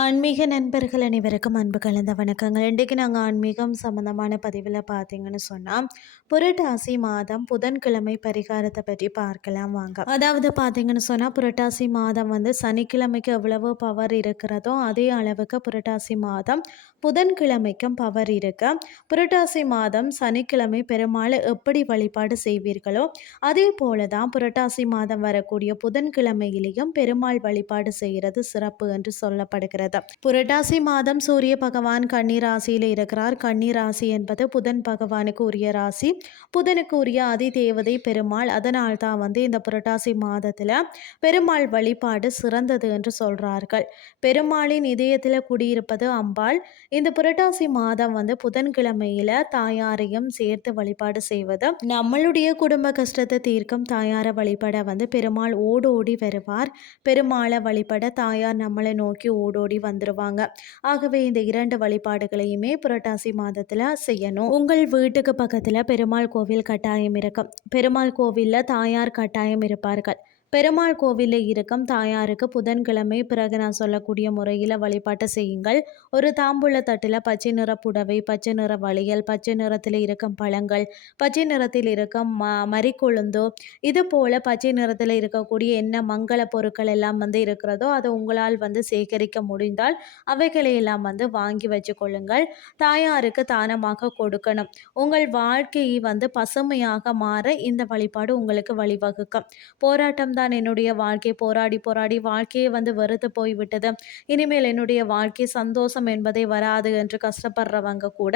ஆன்மீக நண்பர்கள் அனைவருக்கும் அன்பு கலந்த வணக்கங்கள். இன்றைக்கு நாங்கள் ஆன்மீகம் சம்மந்தமான பதிவில் பார்த்தீங்கன்னு சொன்னால் புரட்டாசி மாதம் புதன்கிழமை பரிகாரத்தை பற்றி பார்க்கலாம் வாங்க. அதாவது பார்த்தீங்கன்னு சொன்னால் புரட்டாசி மாதம் வந்து சனிக்கிழமைக்கு எவ்வளவு பவர் இருக்கிறதோ அதே அளவுக்கு புரட்டாசி மாதம் புதன்கிழமைக்கும் பவர் இருக்கு. புரட்டாசி மாதம் சனிக்கிழமை பெருமாள் எப்படி வழிபாடு செய்வீர்களோ அதே போல தான் புரட்டாசி மாதம் வரக்கூடிய புதன்கிழமையிலையும் பெருமாள் வழிபாடு செய்கிறது சிறப்பு என்று சொல்லப்படுகிறது. புரட்டாசி மாதம் சூரிய பகவான் கன்னி ராசியில் இருக்கிறார். கன்னி ராசி என்பது புதன் பகவானுக்கு உரிய ராசி. புதனுக்கு உரிய அதி தேவதை பெருமாள். அதனால் தான் வந்து இந்த புரட்டாசி மாதத்தில் பெருமாள் வழிபாடு சிறந்தது என்று சொல்கிறார்கள் பெருமாளின் இதயத்தில் குடியிருப்பது அம்பாள். இந்த புரட்டாசி மாதம் வந்து புதன்கிழமையில தாயாரையும் சேர்த்து வழிபாடு செய்வது. நம்மளுடைய குடும்ப கஷ்டத்தை தீர்க்கும் தாயாரை வழிபட வந்து பெருமாள் ஓடோடி வருவார். பெருமாளை வழிபட தாயார் நம்மளை நோக்கி ஓடோடி வந்துருவாங்க. ஆகவே இந்த இரண்டு வழிபாடுகளையுமே புரட்டாசி மாதத்துல செய்யணும். உங்கள் வீட்டுக்கு பக்கத்துல பெருமாள் கோவில் கட்டாயம் இருக்கும். பெருமாள் கோவில்ல தாயார் கட்டாயம் இருப்பார்கள். பெருமாள் கோவிலில் இருக்கும் தாயாருக்கு புதன்கிழமை பிறகு நான் சொல்லக்கூடிய முறையில் வழிபாட்டை செய்யுங்கள். ஒரு தாம்பூல தட்டில் பச்சை நிற புடவை பச்சை நிற வளையல் பச்சை நிறத்தில் இருக்கும் பழங்கள் பச்சை நிறத்தில் இருக்கும் ம மறிக்கொழுந்தோ இது போல் பச்சை நிறத்தில் இருக்கக்கூடிய என்ன மங்கள பொருட்கள் எல்லாம் வந்து இருக்கிறதோ அதை உங்களால் வந்து சேகரிக்க முடிந்தால் அவைகளை எல்லாம் வந்து வாங்கி வச்சு கொள்ளுங்கள் தாயாருக்கு தானமாக கொடுக்கணும். உங்கள் வாழ்க்கையை வந்து பசுமையாக மாற இந்த வழிபாடு உங்களுக்கு வழிவகுக்கும். போராட்டம் தான் என்னுடைய வாழ்க்கை. போராடி போராடி வாழ்க்கையே வந்து வெறுத்து போய்விட்டது. இனிமேல் என்னுடைய வாழ்க்கை சந்தோஷம் என்பதே வராது என்று கஷ்டப்படுறவங்க கூட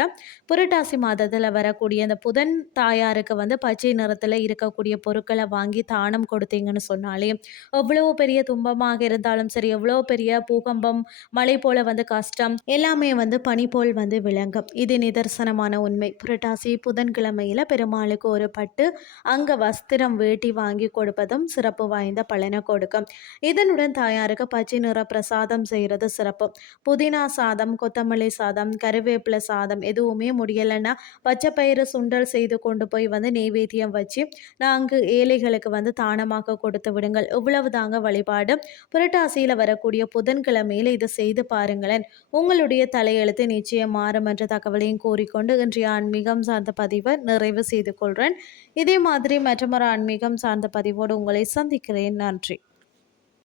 புரட்டாசி மாதத்தில் வரக்கூடிய அந்த புதன் தாயாருக்கு வந்து பச்சை நிறத்தில் இருக்கக்கூடிய பொருட்களை வாங்கி தானம் கொடுத்தீங்கன்னு சொன்னாலே எவ்வளோ பெரிய துன்பமாக இருந்தாலும் சரி எவ்வளோ பெரிய பூகம்பம் மழை போல வந்து கஷ்டம் எல்லாமே வந்து பனி போல் வந்து விளங்கும். இது நிதர்சனமான உண்மை. புரட்டாசி புதன்கிழமையில் பெருமாளுக்கு ஒரு பட்டு அங்கே வஸ்திரம் வேட்டி வாங்கி கொடுப்பதும் சிறப்பு வாய்ந்த பலனை கொடுக்கும். இதனுடன் தாயாருக்கு பச்சை நிற பிரசாதம் செய்கிறது சிறப்பு. புதினா சாதம் கொத்தமல்லி சாதம் கருவேப்பிலை சாதம் எதுவுமே முடியலைன்னா பச்சை பயிறு சுண்டல் செய்து கொண்டு போய் வந்து நெய்வேத்தியம் வச்சு நான்கு ஏழைகளுக்கு வந்து தானமாக கொடுத்து விடுங்கள். இவ்வளவு தாங்க வழிபாடு. புரட்டாசியில் வரக்கூடிய புதன்கிழமையில் இதை செய்து பாருங்களேன். உங்களுடைய தலையெழுத்து நிச்சயம் மாறும் என்ற தகவலையும் கூறிக்கொண்டு இன்றைய ஆன்மீகம் சார்ந்த பதிவை நிறைவு செய்து கொள்கிறேன் இதே மாதிரி மற்றொரு ஆன்மீகம் சார்ந்த பதிவோடு உங்களை சந்திக்கிறேன் நன்றி.